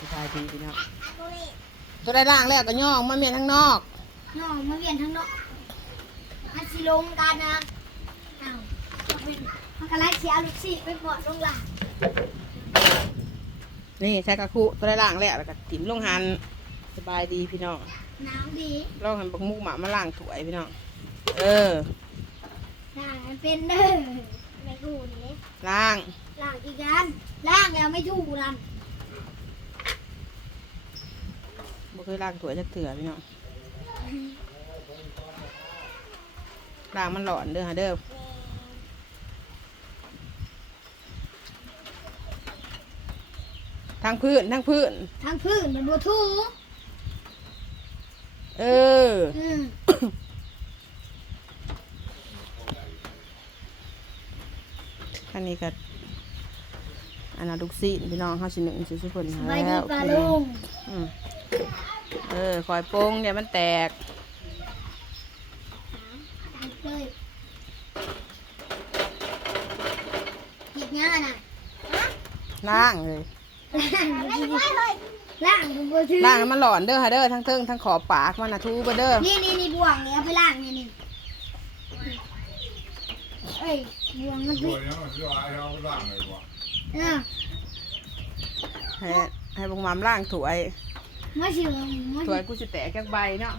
สบายดีพี่น้องตัวได้ล่างแล้วก็ย่องมาเมียนทั้งนอกน้องมาเวียนทั้งนอกมันสิลงกันนะอ้าวมันกำลังเสียลูกศิษย์ไปปอดลงหล่ะนี่ใช้กระคุตัวได้ล่างแล้วแล้วก็ถิ่มลงหันสบายดีพี่น้องหนาวดีลองหันบักมุกหมามาล่างถวยพี่น้องเออล่างมันเป็นเด้อไม่ถูกนี่ล่าง ล่างอีกอันล่างแล้วไม่ถูกนั่น บ่เคยล่างถวยจะเถื่อพี่น้องล่างมันหลอนเด้อฮะเด้อทั้งพื้นทั้งพื้นทางพื้นมันบ่ถูกเออ อืมอันนี้ก็อันนั้นลูกซีนพี่น้องเขาสิหนึ่งสิสุพนสหาบายดีแล้ว ปลาลุง อืมเออคอยโป้งเดี๋ยวมันแตกเลยเห็ดหน้าน่ะล่างเลยล่างมันบ่ถูกล่างมันบ่ถูกล่างให้มันหลอนเด้อฮะเด้อทั้งเทิงทั้งขอบปากมันนะทูไปเด้อนี่นี่นี่บ่วงนี่เอาไปล่างนี่นี่เอ้ยบ่วงมันตัผิวดนี้มันคืออะไรเราล่างเลยวะเออให้ให้บุงมามล่างถวย มาสิมาถวยกูจะแตกแค่ใบเนาะ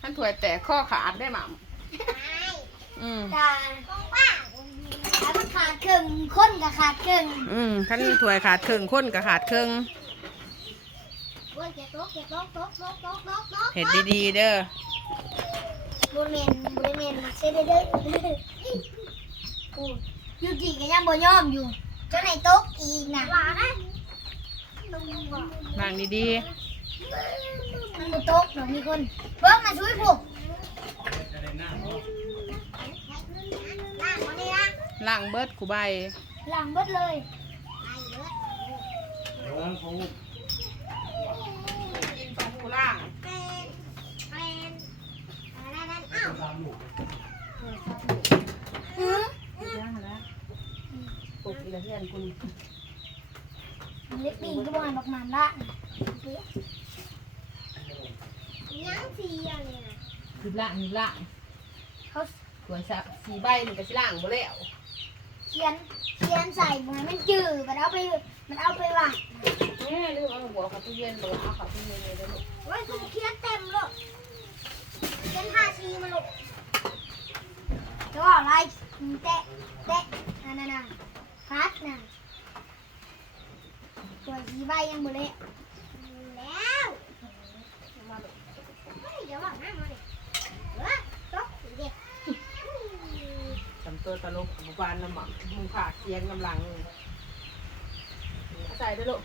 ท่านถวยแตกข้อขาดได้หม่ำอืมตาแล้วมันขาดครึ่งคนก็ขาดครึ่งอืมท่านถวยขาดครึ่งคนกับขาดครึ่งโอ้ยเก็บโต๊ะเก็บโต๊ะโต๊ะโต๊ะโต๊ะโต๊ะโต๊ะเห็ดดีๆเด้อบุเมนบุเมนมาเช็ดได้เด้อโอ้ยยูจิก็ยังบ่ยอมอยู่จนในโต๊ะอีกนะว่านะล่างดี มันบ่โต๊ะหรอกมีคนเบิ่งมาช่วยผูกล่างมานี่นะล่างเบิดกูใบล่างเบิดเลยกินปลาทูล่างเป็นเป็นอะไรนั่นอ้าวหือปลุกอีละเพื่อนคุณเล็กปีนก็บ่ให้บักหมามละ ยังสีอะไรนะคือล่างคือล่างเขาถวยสะสีใบมันก็สิล่างบ่แล้วเขียนเขียนใส่เหมือนมันจืดมันเอาไปมันเอาไปว่ะแม่ลืมเอาหัวเขาตู้เย็นเลยเอาเขาตู้เย็นเลยลูกไว้คือเขียนเต็มเลยเขียนห้าชีมันลูกจะว่าอะไรเตะเตะนั่นน่นพัดน่ะตัวสีใบยังบ่เละแล้ว เฮ้ยเดี๋ยวบอกนะมาดิเออตกเด็กจำตัวตลกหมู่บ้านน้ำหมักมึงขาดเสียงกำลังใส่เด้อลูก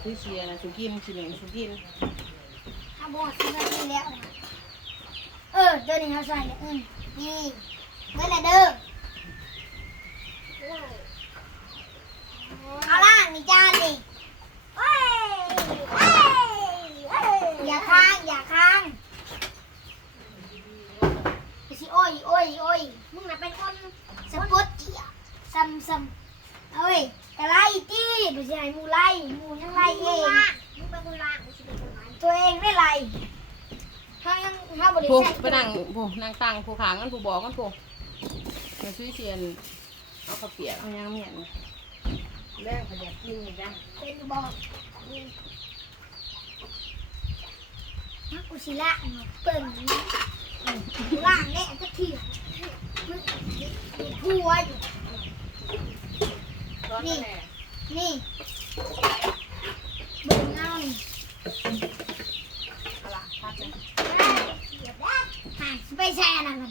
คือเชียร์นะสุกินสิเหน่งสุกินถ้าบอดซื้อได้แล้วนะเออเดี๋ยวนี้เขาใส่เลยอืมนี่เมื่อไหร่เด้อเอาล่างนี่จานนี่เฮ้ยเฮ้ยเฮ้ยอย่าค้างอย่าค้างไปสิโอ้ยโอ้ยโอ้ยมึงน่ะเป็นคนสะกดเจียซ้ำซ้ำเอ้ยแต่ไล่ตีไปสิให้หมูไล่หมู ยังไล่เองมึงเป็นคนล่างมึงสิเป็นคนไล่ตัวเองไม่ไล่ถ้ายังถ้าบริผู้ษัทไปนั่งผู้นั่งตั้งผู้ขางกันผู้บอกกันผู้มาซื้อเชียนเอาข้าวเปียกเอายางเมียนแรงขยับกินอีกนะเป็นบอกนี่นักกุศิละเนาะเปิ่นล่างแน่ก็เถียงมึงมีผัวอยู่ ร้อนแน่นี่เบิ่งเอานี่ เอาล่ะพัดเลย หายไป แช่นั่นกัน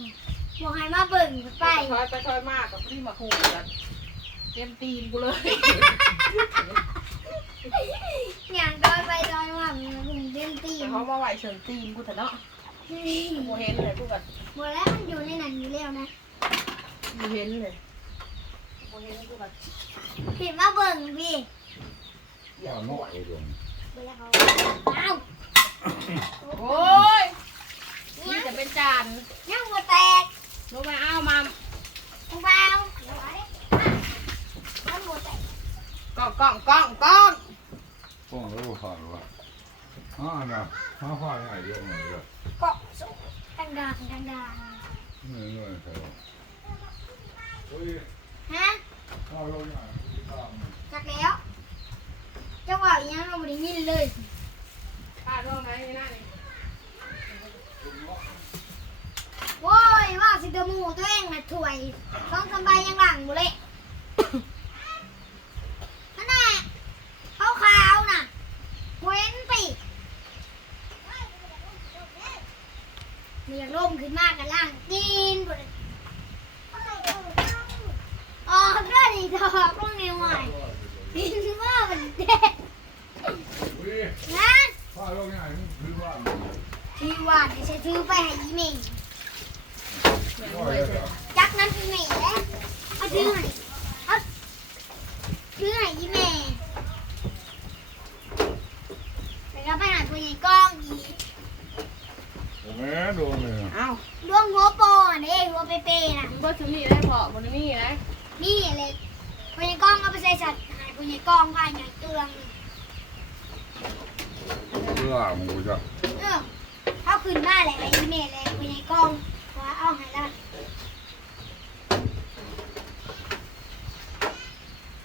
บอกให้มาเบิ่งไป ถอยไปถอยมากกับพี่มาคู่กันเต็มตีนกูเลย อย่างดอยไปดอยมามึงเต็มตีแต่นเขามาไหวเชิงตีนกูเถอะเนาะกูเห็นเลยกูกับหมดแล้วมันอยู่ในนั้นอยู่แล้วนะกูเห็นเลยกูเห็นกูกับพี่มาเบิ่งพี่อย่าหน่อยเลยเบิ่งแล้วเขาเอ้าโอ้ยนี่ จะเป็นจานยังมาแตกรู้ไหมอ้าวมามึงเปล่ามันหมดแตกกล้องกล้องกล้องกล้องป้องแล้วผ่านว่าอ่านะห้าฝ่ายใหญ่เยอะหน่อยเลยเกาะสูงดังดังดังดังเหนื่อยเหนื่อยใช่ไหมโอ้ยฮะข้าวเราใหญ่ตามจักแล้วจังหวะอีหยังเราไม่ได้ยินเลยป้าท้องไหนนี่นั่นนี่โว้ ยว่าสิเดอหมูตัวเองน่ะถวยต้องสบายยังหลังบุเละนั่นแหละขาวขาวๆน่ะเว้นปีกมีร่มขึ้นมากกันล่างกินบุเละอ๋อก็ดีดอกพวกนี้หน่อยกินว่ามันเด็ดโอ้ยนะข้าวเราใหญ่คือว่าที่ว่าจะใช้ถือไปให้อีเม ย์แม่นว่าด้วยอะไรเอะจักนั้นอีเมย์เลยเอาถือให้เอาถือให้อีเมย์แล้วก็ไปหาตัวใหญ่กล้องอีกแม่โดนเลยเอ้าดวงหัวโปอะเด้หัวเปย์ๆน่ะ มันก็จะมีได้พอมันมีนะนี่เลยตัวใหญ่กล้องเอาไปใส่สัตว์หายตัวใหญ่กล้องไปใหญ่เตืองเพื่อหมูจ้ะเออเขาขึ้นมาเลยไอ้อีเมย์เลยตัวใหญ่กล้อง เอาใหายละ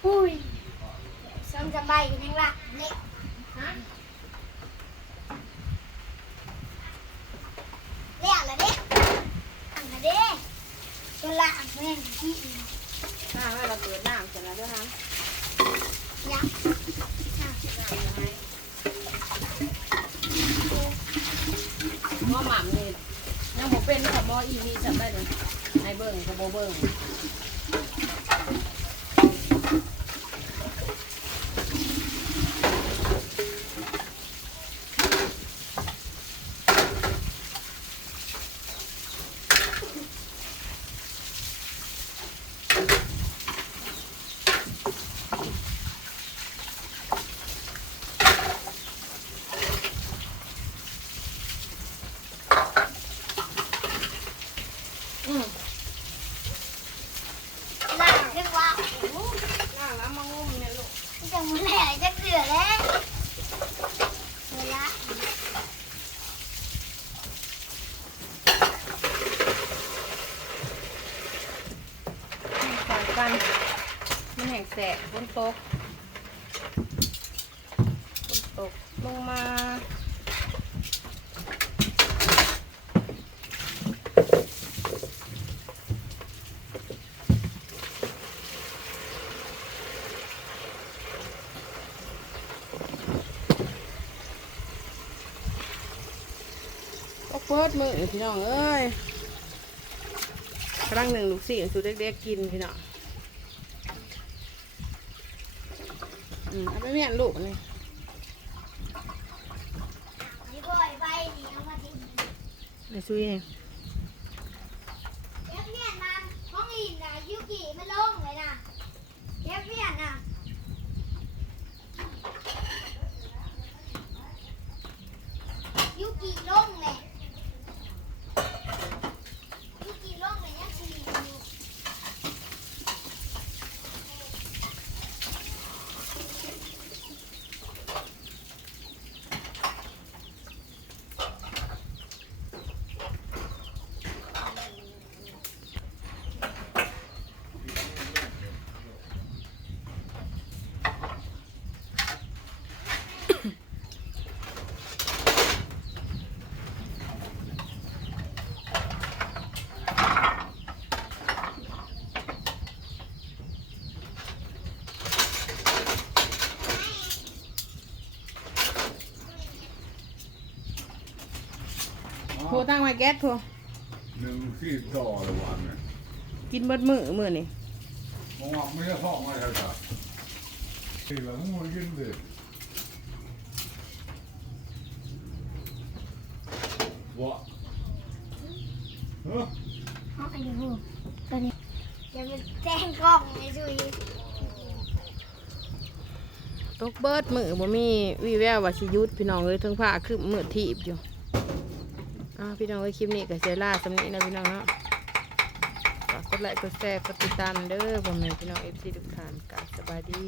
อุ้ยซ้ำสบายอยู่ยังละเละฮะเละละเด้อันละเด้ตัวละอันแม่งที่หน้าแม่เราเปิดน้ำเสร็จแล้วด้วยนะยักษ์น้ำยังไงหม้อหม่ำนี่ ยังบ่เป็นกับหม้ออีนี่จำได้เลยไอเบิ้งกับโบเบิ้ง อืม ล่างเรียกว่าโอ้โห ล่างแล้วมางุ้มเนี่ยลูก มันจะมันแหล่จะเกลือแล้วเวลา ใส่กันมันแห้งแสะบ นต๊ะบนต๊ะลงมาก็เปิดมือพี่น้องเอ้ยครั้งหนึ่งลูกสี่สูเด็กๆกินพี่น้อง อืมเอาไปเมียนลูกนี่นี่ก็ไอ้ใบนี่เอามาทิ้งไอ้ซุยนี่เก็บเมียนมาห้องอินน่ะยูกิมันลงเลยนะเก็บเมียนน่ะยูกิลงเลยยูกิลงเลยยังสิอยู่ โทรตั้งไว้แก๊สโทรหนึ่งที่ต่อละวันเนี่ยกินเบิดมือมือนี่มองว่าไม่ได้ท้องไม่ใช่จ้ะที่เราต้องมากินดิวะเฮ้ยเอาไอ้หูตัวนี้อย่าไปแจ้งกล้องไอ้ซุยตกเบิดมือบ่มีวีแววว่าสิหยุดพี่น้องเอ้ยทั้งผ้าคือมือทีบอยู่ อพี่น้องไว้คลิปนี้กับเจล่าสำนีนะพี่น้องเนาะฝากกดไลค์กดแชร์กดติดตามเด้อผมเองพี่น้องเอฟซีทุกท่านกาสบายดี